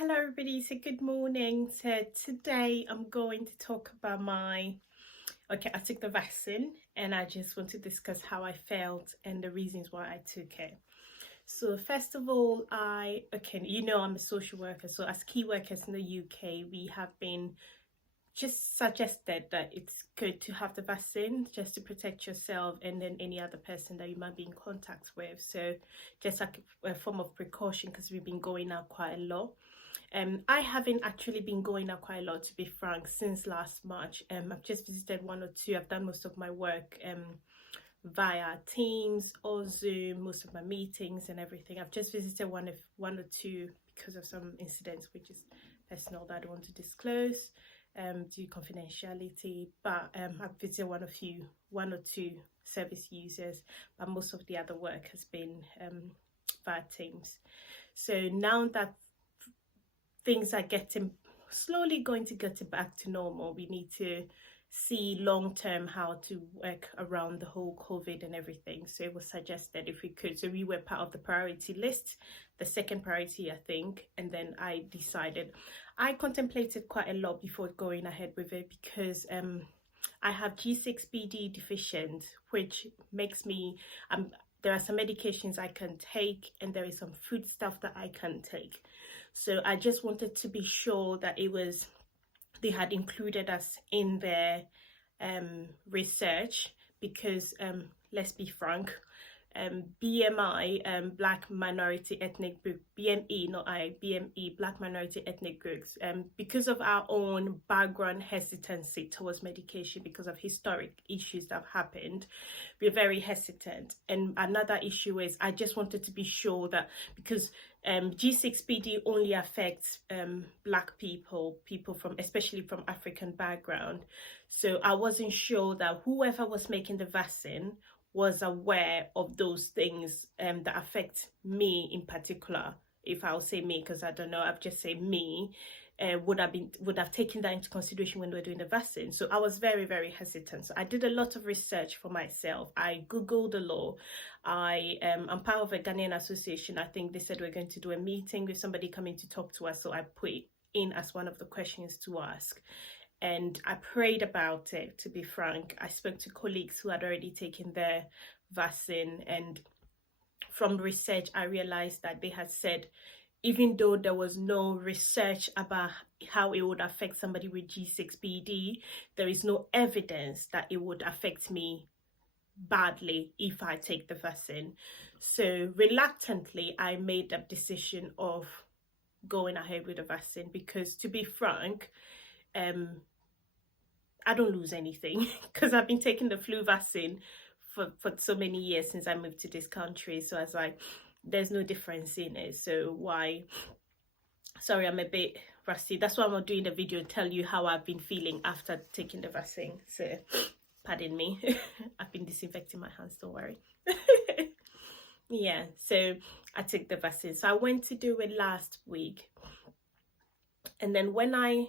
Hello everybody, so good morning. So today I'm going to talk about I took the vaccine and I just want to discuss how I felt and the reasons why I took it. So first of all, I'm a social worker. So as key workers in the UK, we have been just suggested that it's good to have the vaccine just to protect yourself and then any other person that you might be in contact with. So just like a form of precaution, because we've been going out quite a lot. I haven't actually been going out quite a lot, to be frank, since last March. I've just visited one or two. I've done most of my work via Teams or Zoom, most of my meetings and everything. I've just visited one or two because of some incidents, which is personal, that I don't want to disclose due to confidentiality. But I've visited one or two service users, but most of the other work has been via Teams. So now that things are slowly going to get back to normal, we need to see long term how to work around the whole COVID and everything. So it was suggested if we could. So we were part of the priority list, the second priority, I think. And then I contemplated quite a lot before going ahead with it because I have G6PD deficient, which makes me there are some medications I can take and there is some food stuff that I can take. So I just wanted to be sure that they had included us in their research because let's be frank, BMI, Black Minority Ethnic Group, BME, Black Minority Ethnic Groups, because of our own background hesitancy towards medication, because of historic issues that have happened, we're very hesitant. And another issue is I just wanted to be sure that because G6PD only affects Black people especially from African background. So I wasn't sure that whoever was making the vaccine was aware of those things that affect me in particular. If I'll say me, because I don't know, I've just said me, would have taken that into consideration when we were doing the vaccine. So I was very, very hesitant. So I did a lot of research for myself. I Googled the law. I'm part of a Ghanaian association. I think they said we're going to do a meeting with somebody coming to talk to us. So I put it in as one of the questions to ask. And I prayed about it, to be frank. I spoke to colleagues who had already taken their vaccine, and from research, I realized that they had said, even though there was no research about how it would affect somebody with G6PD, there is no evidence that it would affect me badly if I take the vaccine. So reluctantly, I made the decision of going ahead with the vaccine because, to be frank, I don't lose anything because I've been taking the flu vaccine for so many years since I moved to this country. So I was like, there's no difference in it. So why? Sorry, I'm a bit rusty. That's why I'm not doing the video and tell you how I've been feeling after taking the vaccine. So pardon me. I've been disinfecting my hands, don't worry. Yeah, so I took the vaccine. So I went to do it last week. And then when I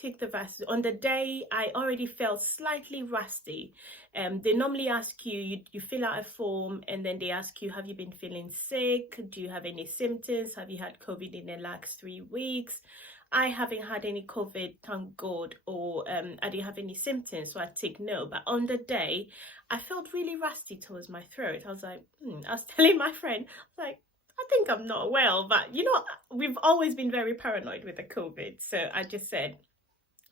took the vaccine, on the day, I already felt slightly rusty. They normally ask you fill out a form and then they ask you, have you been feeling sick? Do you have any symptoms? Have you had COVID in the last 3 weeks? I haven't had any COVID, thank God, or I didn't have any symptoms, so I take no. But on the day, I felt really rusty towards my throat. I was like, I was telling my friend, I was like, I think I'm not well, but we've always been very paranoid with the COVID. So I just said,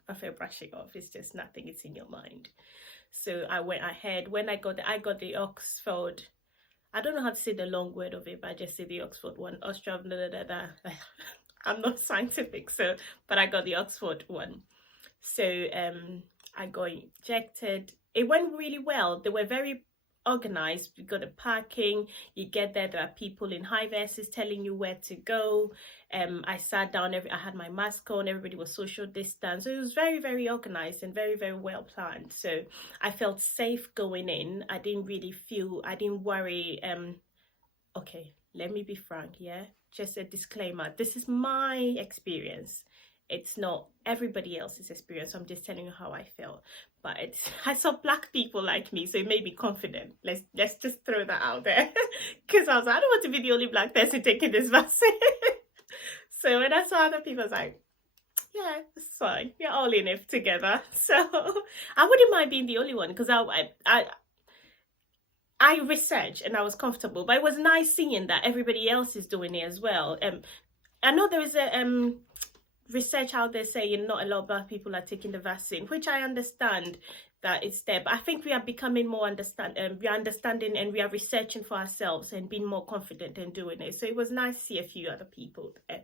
I feel brushing off. It's just nothing. It's in your mind. So I went ahead. When I got the Oxford, I don't know how to say the long word of it, but I just say the Oxford one. I'm not scientific, but I got the Oxford one. So I got injected. It went really well. They were very organized. We got a parking, you get there are people in high vests telling you where to go. I sat down, I had my mask on, everybody was social distance. So it was very, very organized and very, very well planned. So I felt safe going in. I didn't worry. Okay, let me be frank, yeah, just a disclaimer, this is my experience. It's not everybody else's experience. So I'm just telling you how I felt. But I saw Black people like me, so it made me confident. Let's just throw that out there. Because I was like, I don't want to be the only Black person taking this vaccine. So when I saw other people, I was like, yeah, it's fine. We're all in it together. So I wouldn't mind being the only one because I researched and I was comfortable, but it was nice seeing that everybody else is doing it as well. I know there is a research out there saying not a lot of black people are taking the vaccine, which I understand that it's there, but I think we are becoming more we are understanding and we are researching for ourselves and being more confident in doing it. So it was nice to see a few other people there.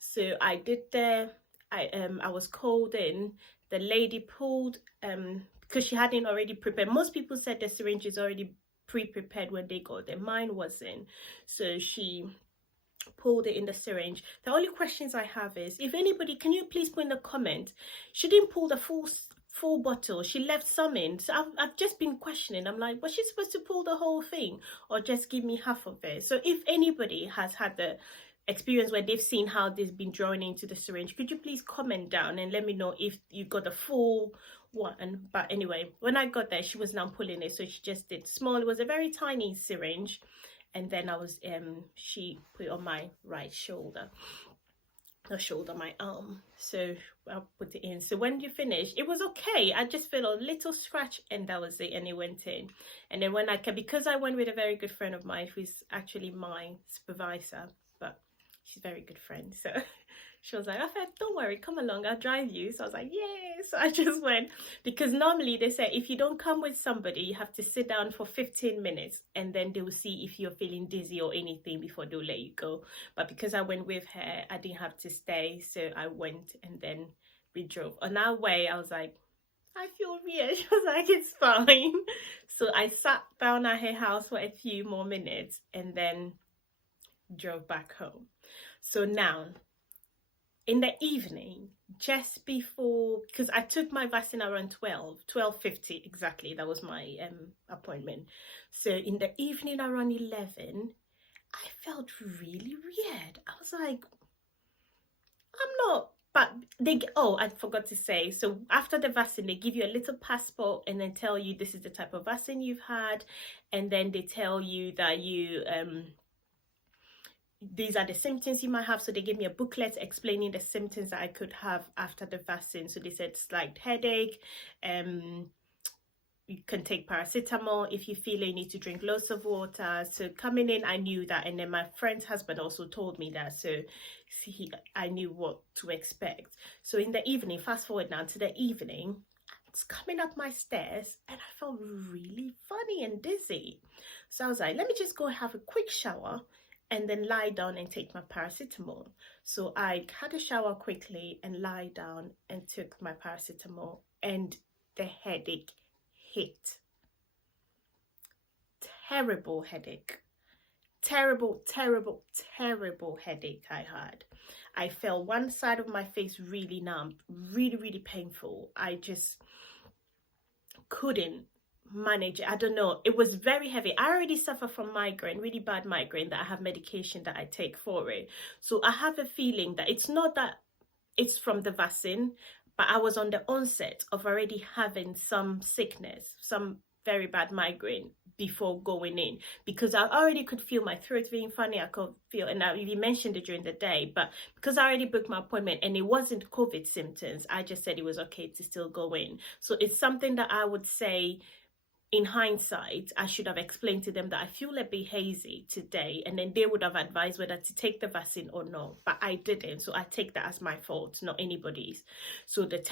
So I did there. I was called in. The lady pulled because she hadn't already prepared. Most people said the syringe is already pre-prepared when they got there. Mine wasn't. So she pulled it in the syringe. The only questions I have is, if anybody, can you please put in the comment, she didn't pull the full bottle, she left some in. So I've just been questioning. I'm like, was she supposed to pull the whole thing or just give me half of it? So if anybody has had the experience where they've seen how they've been drawn into the syringe, could you please comment down and let me know if you got the full one? But anyway, when I got there, she was now pulling it, so she just did small. It was a very tiny syringe, and then I was she put it on my right shoulder, my arm. So I'll put it in. So when you finish, it was okay. I just felt a little scratch and that was it, and it went in. And then when because I went with a very good friend of mine who's actually my supervisor, but she's a very good friend, so she was like, I said, don't worry, come along, I'll drive you. So I was like, yeah. So I just went, because normally they say if you don't come with somebody, you have to sit down for 15 minutes and then they will see if you're feeling dizzy or anything before they'll let you go. But because I went with her, I didn't have to stay, so I went and then we drove. On our way, I was like, I feel weird. She was like, it's fine. So I sat down at her house for a few more minutes and then drove back home. So now, in the evening, just before, because I took my vaccine around 12:50 exactly, that was my appointment. So in the evening around 11, I felt really weird. I was like, I'm not, but I forgot to say, so after the vaccine, they give you a little passport and then tell you this is the type of vaccine you've had, and then they tell you that you these are the symptoms you might have. So they gave me a booklet explaining the symptoms that I could have after the vaccine. So they said slight headache, you can take paracetamol. If you feel you need to drink lots of water. So coming in, I knew that, and then my friend's husband also told me that, so I knew what to expect. So in the evening, fast forward now to the evening, I was coming up my stairs and I felt really funny and dizzy. So I was like, let me just go have a quick shower and then lie down and take my paracetamol. So I had a shower quickly and lie down and took my paracetamol, and the headache hit. Terrible headache. Terrible headache I had. I felt one side of my face really numb, really painful. I just couldn't manage it. I don't know, it was very heavy. I already suffer from migraine, really bad migraine, that I have medication that I take for it. So I have a feeling that it's not that it's from the vaccine, but I was on the onset of already having some sickness, some very bad migraine before going in, because I already could feel my throat being funny. I could feel, and I even mentioned it during the day, but because I already booked my appointment and it wasn't COVID symptoms, I just said it was okay to still go in. So it's something that I would say, in hindsight, I should have explained to them that I feel a bit hazy today, and then they would have advised whether to take the vaccine or not, but I didn't. So I take that as my fault, not anybody's. So the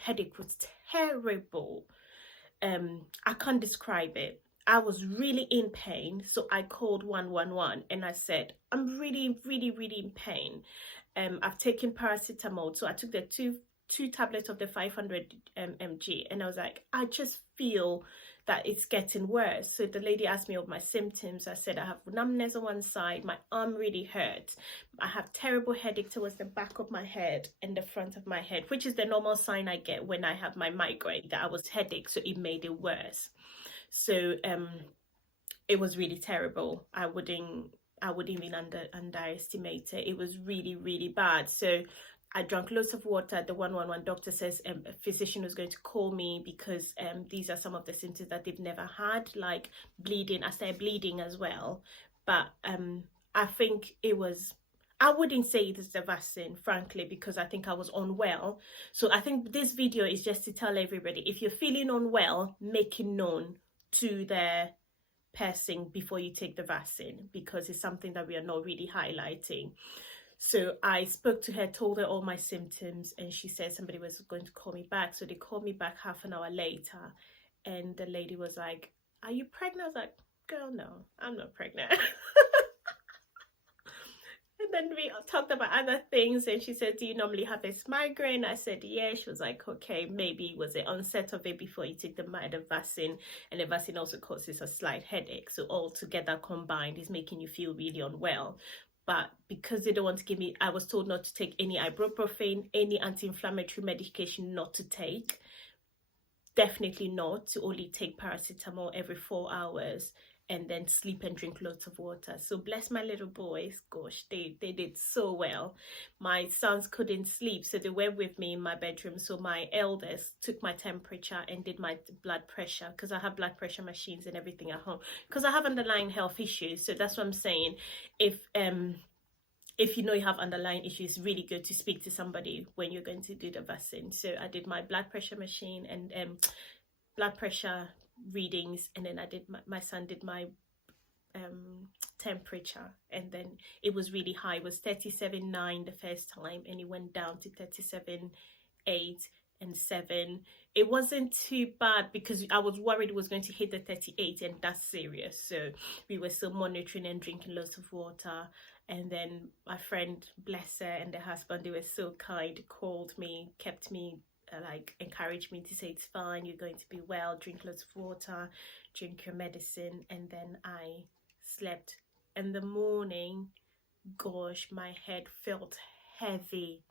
headache was terrible. I can't describe it. I was really in pain, so I called 111 and I said, I'm really in pain. I've taken paracetamol, so I took the two tablets of the 500 mg, and I was like, I just feel that it's getting worse. So the lady asked me of my symptoms. I said I have numbness on one side, my arm really hurts, I have terrible headache towards the back of my head and the front of my head, which is the normal sign I get when I have my migraine, that I was headache, so it made it worse. So it was really terrible. I wouldn't even underestimate it. It was really bad. So I drank lots of water. The 111 doctor says a physician was going to call me because these are some of the symptoms that they've never had, like bleeding. I started bleeding as well. But I think it was, I wouldn't say it is the vaccine, frankly, because I think I was unwell. So I think this video is just to tell everybody, if you're feeling unwell, make it known to the person before you take the vaccine, because it's something that we are not really highlighting. So I spoke to her, told her all my symptoms, and she said somebody was going to call me back. So they called me back half an hour later, and the lady was like, "Are you pregnant?" I was like, "Girl, no, I'm not pregnant." And then we talked about other things, and she said, "Do you normally have this migraine?" I said, "Yeah." She was like, "Okay, maybe was the onset of it before you take the vaccine, and the vaccine also causes a slight headache. So all together combined is making you feel really unwell." But because they don't want to give me, I was told not to take any ibuprofen, any anti-inflammatory medication not to take. Definitely not to only take paracetamol every 4 hours, and then sleep and drink lots of water. So bless my little boys, gosh, they did so well. My sons couldn't sleep, so they were with me in my bedroom. So my eldest took my temperature and did my blood pressure, because I have blood pressure machines and everything at home, because I have underlying health issues. So that's what I'm saying. If you know you have underlying issues, it's really good to speak to somebody when you're going to do the vaccine. So I did my blood pressure machine and blood pressure readings, and then I did my son did my temperature, and then it was really high. It was 37.9 the first time, and it went down to 37.8 and 7. It wasn't too bad, because I was worried it was going to hit the 38, and that's serious. So we were still monitoring and drinking lots of water. And then my friend, bless her, and the husband, they were so kind, called me, kept me like encouraged me to say it's fine, you're going to be well, drink lots of water, drink your medicine. And then I slept. In the morning, gosh, my head felt heavy.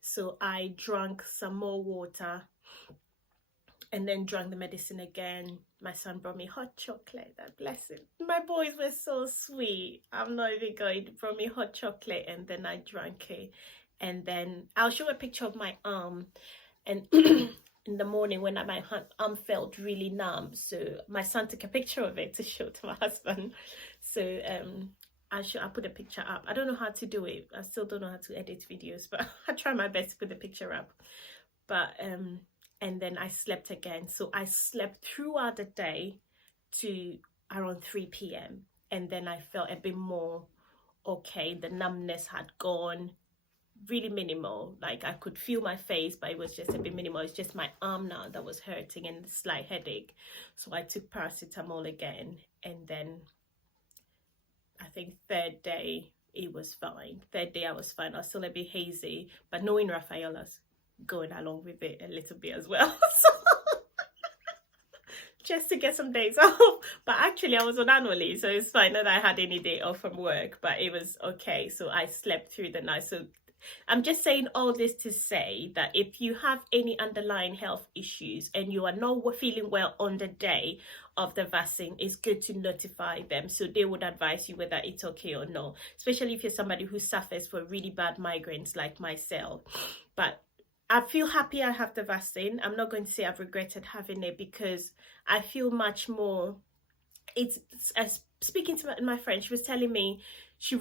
So I drank some more water and then drank the medicine again. My son brought me hot chocolate, that bless him. My boys were so sweet. I'm not even going to brought me hot chocolate, and then I drank it. And then I'll show a picture of my arm. And in the morning when my arm felt really numb, so my son took a picture of it to show to my husband. So I'll put a picture up. I don't know how to do it. I still don't know how to edit videos, but I try my best to put the picture up. But and then I slept again. So I slept throughout the day to around 3 p.m. and then I felt a bit more okay. The numbness had gone, really minimal. Like I could feel my face, but it was just a bit minimal. It's just my arm now that was hurting and a slight headache. So I took paracetamol again, and then I think third day it was fine. Third day I was fine. I was still a bit hazy, but knowing Rafaela's going along with it a little bit as well. So just to get some days off. But actually I was on annual leave, so it's fine that I had any day off from work, but it was okay. So I slept through the night. So I'm just saying all this to say that if you have any underlying health issues and you are not feeling well on the day of the vaccine, it's good to notify them, so they would advise you whether it's okay or not, especially if you're somebody who suffers from really bad migraines like myself. But I feel happy I have the vaccine. I'm not going to say I've regretted having it, because I feel much more. It's as speaking to my friend, she was telling me, she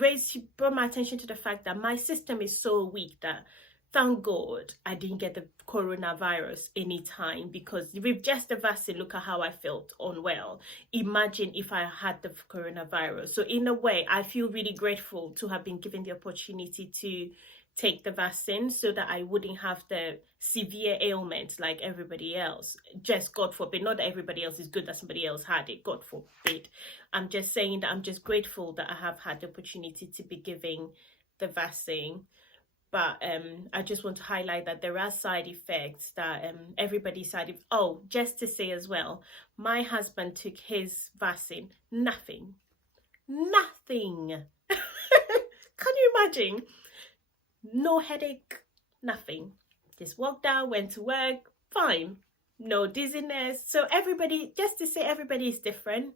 brought my attention to the fact that my system is so weak that thank God I didn't get the coronavirus anytime, because with just the vaccine, look at how I felt unwell. Imagine if I had the coronavirus. So in a way, I feel really grateful to have been given the opportunity to take the vaccine, so that I wouldn't have the severe ailments like everybody else. Just God forbid, not that everybody else is good that somebody else had it, God forbid. I'm just saying that I'm just grateful that I have had the opportunity to be giving the vaccine. But I just want to highlight that there are side effects that everybody's side effects. Oh, just to say as well, my husband took his vaccine, nothing. Can you imagine? No headache, nothing. Just walked out, went to work, fine. No dizziness. So everybody, just to say, everybody is different.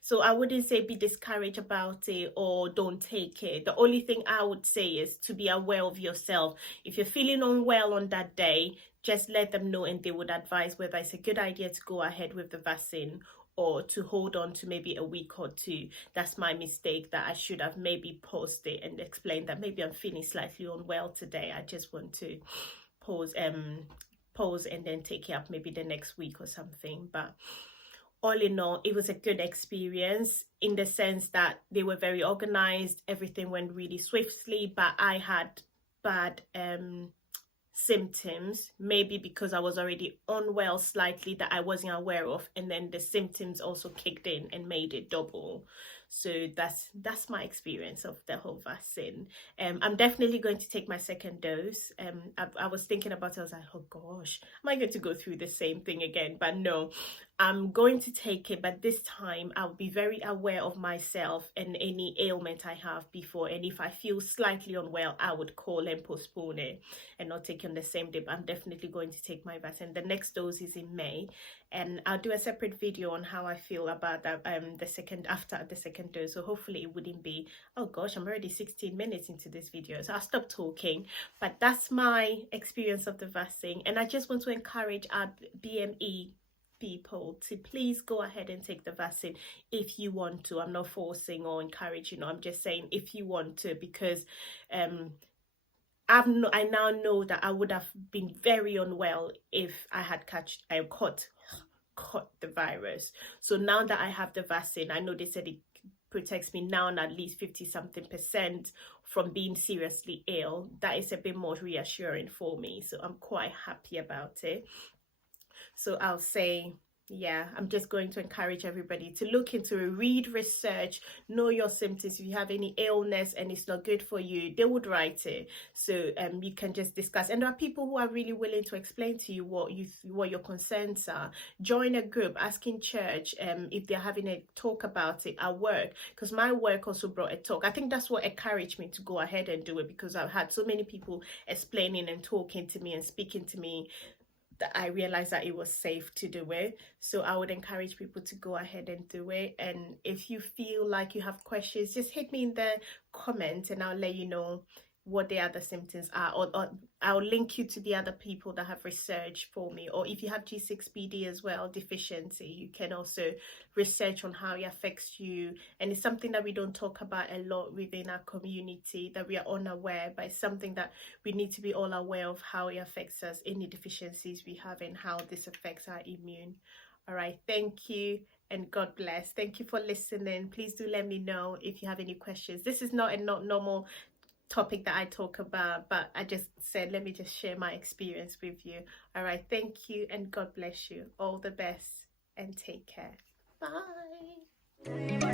So I wouldn't say be discouraged about it or don't take it. The only thing I would say is to be aware of yourself. If you're feeling unwell on that day, just let them know, and they would advise whether it's a good idea to go ahead with the vaccine or to hold on to maybe a week or two. That's my mistake, that I should have maybe paused it and explained that maybe I'm feeling slightly unwell today. I just want to pause and then take it up maybe the next week or something. But all in all, it was a good experience in the sense that they were very organized, everything went really swiftly, but I had bad symptoms, maybe because I was already unwell slightly that I wasn't aware of, and then the symptoms also kicked in and made it double. So that's my experience of the whole vaccine. I'm definitely going to take my second dose. I was thinking about it. I was like, oh gosh, am I going to go through the same thing again? But no, I'm going to take it, but this time I'll be very aware of myself and any ailment I have before. And if I feel slightly unwell, I would call and postpone it and not take it on the same day. But I'm definitely going to take my vaccine. The next dose is in May, and I'll do a separate video on how I feel about that after the second dose. So hopefully it wouldn't be, oh gosh, I'm already 16 minutes into this video, so I'll stop talking. But that's my experience of the vaccine, and I just want to encourage our BME people to please go ahead and take the vaccine if you want to. I'm not forcing or encouraging, I'm just saying if you want to, because I now know that I would have been very unwell if I had caught the virus. So now that I have the vaccine, I know they said it protects me now and at least 50-something% from being seriously ill. That is a bit more reassuring for me, so I'm quite happy about it. So I'll say, yeah, I'm just going to encourage everybody to look into it, read research, know your symptoms. If you have any illness and it's not good for you, they would write it. So you can just discuss. And there are people who are really willing to explain to you what your concerns are. Join a group, ask in church if they're having a talk about it at work, because my work also brought a talk. I think that's what encouraged me to go ahead and do it, because I've had so many people explaining and talking to me and speaking to me that I realized that it was safe to do it. So I would encourage people to go ahead and do it. And if you feel like you have questions, just hit me in the comments and I'll let you know what the other symptoms are, or I'll link you to the other people that have researched for me. Or if you have G6PD as well, deficiency, you can also research on how it affects you. And it's something that we don't talk about a lot within our community, that we are unaware, but it's something that we need to be all aware of, how it affects us, any deficiencies we have, and how this affects our immune. All right, thank you and God bless. Thank you for listening. Please do let me know if you have any questions. This is not a normal topic that I talk about, but I just said let me just share my experience with you. All right, thank you and God bless you. All the best and take care. Bye.